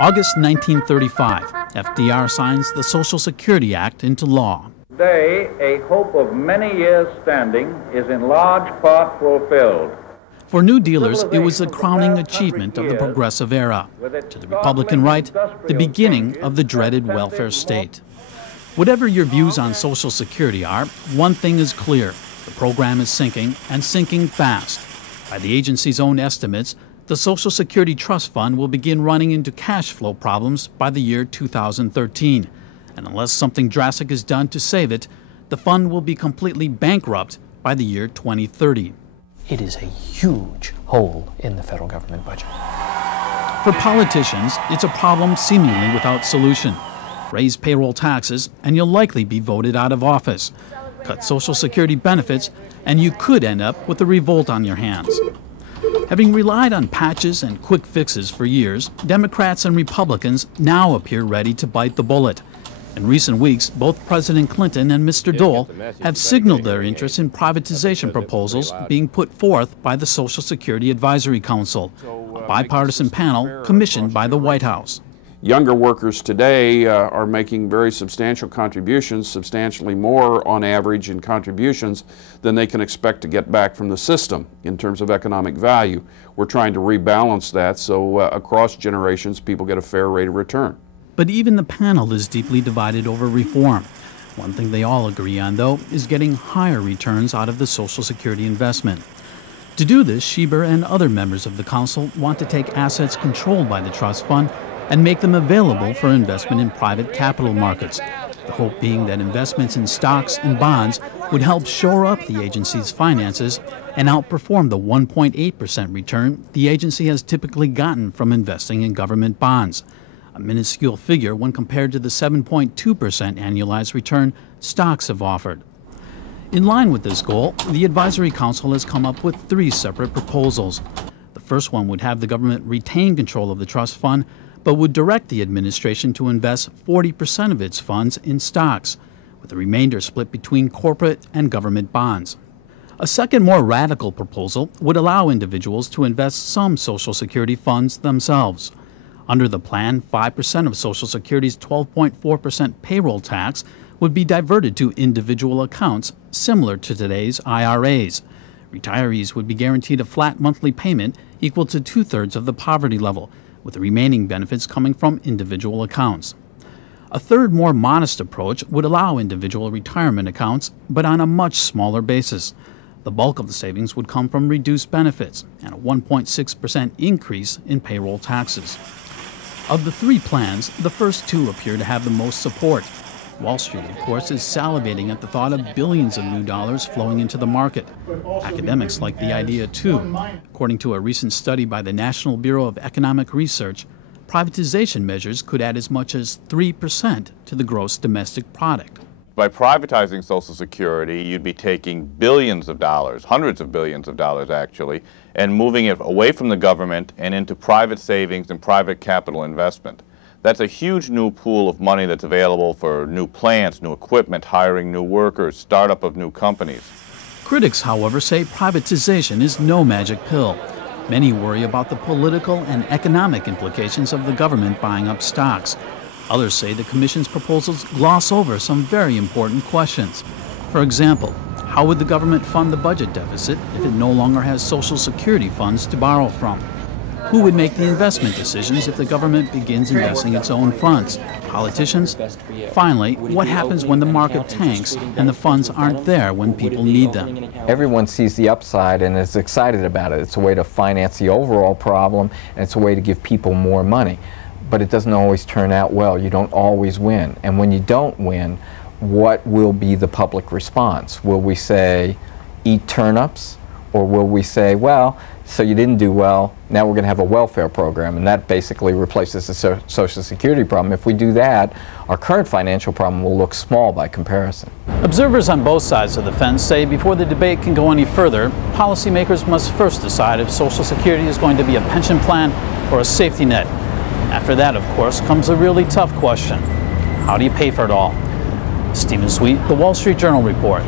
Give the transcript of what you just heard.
August 1935, FDR signs the Social Security Act into law. Today, a hope of many years standing is in large part fulfilled. For New Dealers, it was the crowning achievement of the progressive era. To the Republican right, the beginning of the dreaded welfare state. Whatever your views on Social Security are, one thing is clear. The program is sinking, and sinking fast. By the agency's own estimates, the Social Security Trust Fund will begin running into cash flow problems by the year 2013. And unless something drastic is done to save it, the fund will be completely bankrupt by the year 2030. It is a huge hole in the federal government budget. For politicians, it's a problem seemingly without solution. Raise payroll taxes, and you'll likely be voted out of office. Cut Social Security benefits, and you could end up with a revolt on your hands. Having relied on patches and quick fixes for years, Democrats and Republicans now appear ready to bite the bullet. In recent weeks, both President Clinton and Mr. Dole have signaled their interest in privatization proposals being put forth by the Social Security Advisory Council, a bipartisan panel commissioned by the White House. Younger workers today are making very substantial contributions, substantially more on average in contributions than they can expect to get back from the system in terms of economic value. We're trying to rebalance that so across generations people get a fair rate of return. But even the panel is deeply divided over reform. One thing they all agree on, though, is getting higher returns out of the Social Security investment. To do this, Schieber and other members of the council want to take assets controlled by the trust fund and make them available for investment in private capital markets. The hope being that investments in stocks and bonds would help shore up the agency's finances and outperform the 1.8% return the agency has typically gotten from investing in government bonds, a minuscule figure when compared to the 7.2% annualized return stocks have offered. In line with this goal, the Advisory Council has come up with 3 separate proposals. The first one would have the government retain control of the trust fund, but would direct the administration to invest 40% of its funds in stocks, with the remainder split between corporate and government bonds. A second, more radical proposal would allow individuals to invest some Social Security funds themselves. Under the plan, 5% of Social Security's 12.4% payroll tax would be diverted to individual accounts similar to today's IRAs. Retirees would be guaranteed a flat monthly payment equal to 2/3 of the poverty level, with the remaining benefits coming from individual accounts. A third, more modest approach would allow individual retirement accounts, but on a much smaller basis. The bulk of the savings would come from reduced benefits and a 1.6% increase in payroll taxes. Of the 3 plans, the first 2 appear to have the most support. Wall Street, of course, is salivating at the thought of billions of new dollars flowing into the market. Academics like the idea, too. According to a recent study by the National Bureau of Economic Research, privatization measures could add as much as 3% to the gross domestic product. By privatizing Social Security, you'd be taking billions of dollars, hundreds of billions of dollars actually, and moving it away from the government and into private savings and private capital investment. That's a huge new pool of money that's available for new plants, new equipment, hiring new workers, startup of new companies. Critics, however, say privatization is no magic pill. Many worry about the political and economic implications of the government buying up stocks. Others say the Commission's proposals gloss over some very important questions. For example, how would the government fund the budget deficit if it no longer has Social Security funds to borrow from? Who would make the investment decisions if the government begins investing its own funds? Politicians? Finally, what happens when the market tanks and the funds aren't there when people need them? Everyone sees the upside and is excited about it. It's a way to finance the overall problem, and it's a way to give people more money. But it doesn't always turn out well. You don't always win. And when you don't win, what will be the public response? Will we say, eat turnips? Or will we say, well, so you didn't do well, now we're going to have a welfare program, and that basically replaces the Social Security problem. If we do that, our current financial problem will look small by comparison. Observers on both sides of the fence say before the debate can go any further, policymakers must first decide if Social Security is going to be a pension plan or a safety net. After that, of course, comes a really tough question. How do you pay for it all? Stephen Sweet, The Wall Street Journal Report.